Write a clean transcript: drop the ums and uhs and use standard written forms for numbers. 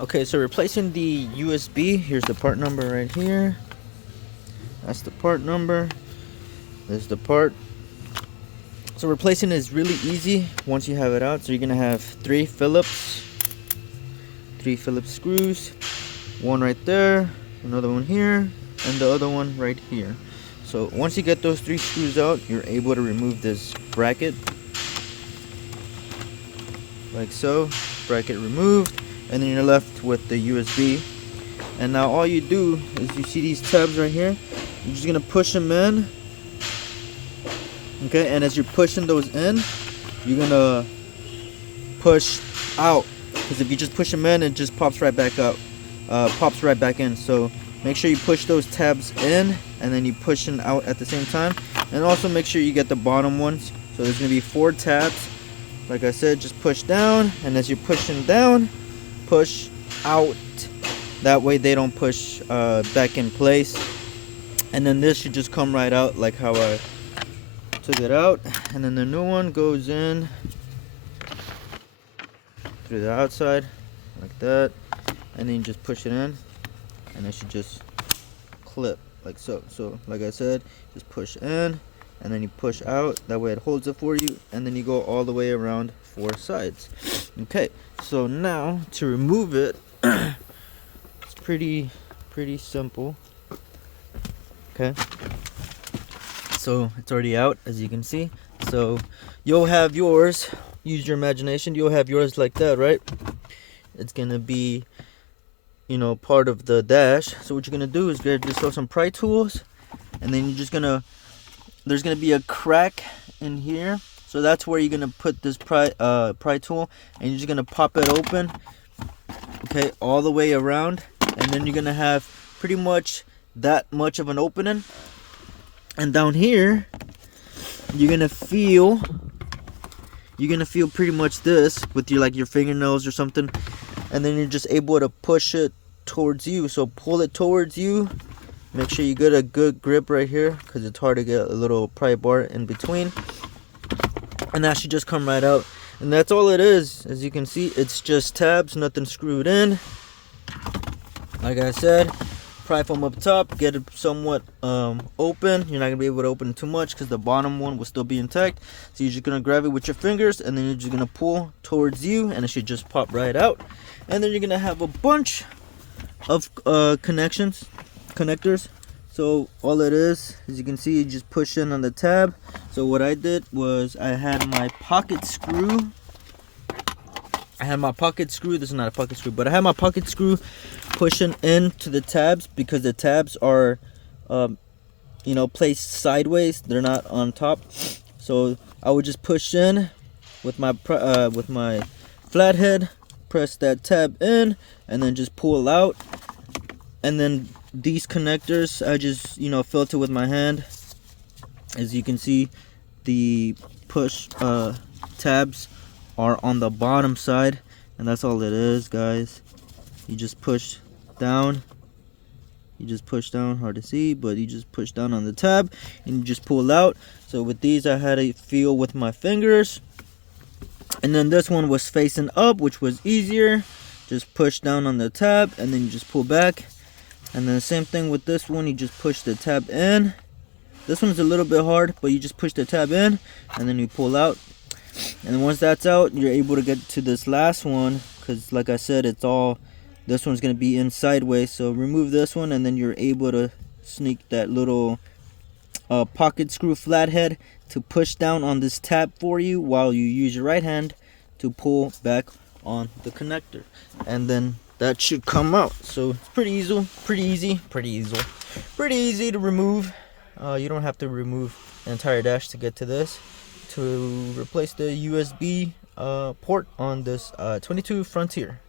Okay, so replacing the USB, here's the part number right here. That's the part number. There's the part. So replacing is really easy once you have it out. So you're gonna have three Phillips screws, one right there, another one here, and the other one right here. So once you get those three screws out, you're able to remove this bracket like so. Bracket removed, and then you're left with the USB. And now all you do is, you see these tabs right here, you're just gonna push them in. Okay, and as you're pushing those in, you're gonna push out, because if you just push them in, it just pops right back up, pops right back in. So make sure you push those tabs in, and then you push them out at the same time. And also make sure you get the bottom ones. So there's gonna be 4 tabs. Like I said, just push down, and as you're pushing down, push out. That way they don't push back in place. And then this should just come right out like how I took it out. And then the new one goes in through the outside like that, and then you just push it in, and it should just clip like so. So like I said, just push in, and then you push out. That way it holds it for you, and then you go all the way around 4 sides. Okay, so now to remove it, it's pretty simple. Okay, so it's already out, as you can see. So you'll have yours, use your imagination, you'll have yours like that, right? It's gonna be, part of the dash. So what you're gonna do is get yourself some pry tools, and then you're just gonna, there's gonna be a crack in here, so that's where you're gonna put this pry tool, and you're just gonna pop it open, okay, all the way around. And then you're gonna have pretty much that much of an opening, and down here you're gonna feel pretty much this with your fingernails or something, and then you're just able to push it towards you. So pull it towards you. Make sure you get a good grip right here, because it's hard to get a little pry bar in between, and that should just come right out. And that's all it is. As you can see, it's just tabs, nothing screwed in. Like I said, pry from up top, get it somewhat open. You're not gonna be able to open it too much, because the bottom one will still be intact. So you're just gonna grab it with your fingers, and then you're just gonna pull towards you, and it should just pop right out. And then you're gonna have a bunch of connectors. So all it is, as you can see, you just push in on the tab. So what I did was, I had my pocket screw. This is not a pocket screw, but I had my pocket screw pushing into the tabs, because the tabs are placed sideways, they're not on top. So I would just push in with my flathead, press that tab in, and then just pull out. And then these connectors, I just filter with my hand. As you can see, the push tabs are on the bottom side, and that's all it is, guys. You just push down, hard to see, but you just push down on the tab, and you just pull out. So with these, I had to feel with my fingers, and then this one was facing up, which was easier. Just push down on the tab, and then you just pull back. And then the same thing with this one, you just push the tab in. This one's a little bit hard, but you just push the tab in, and then you pull out. And then once that's out, you're able to get to this last one, because like I said, this one's going to be in sideways. So remove this one, and then you're able to sneak that little pocket screw flathead to push down on this tab for you, while you use your right hand to pull back on the connector. And then that should come out. So it's pretty easy to remove. You don't have to remove the entire dash to get to this, to replace the USB port on this 22 Frontier.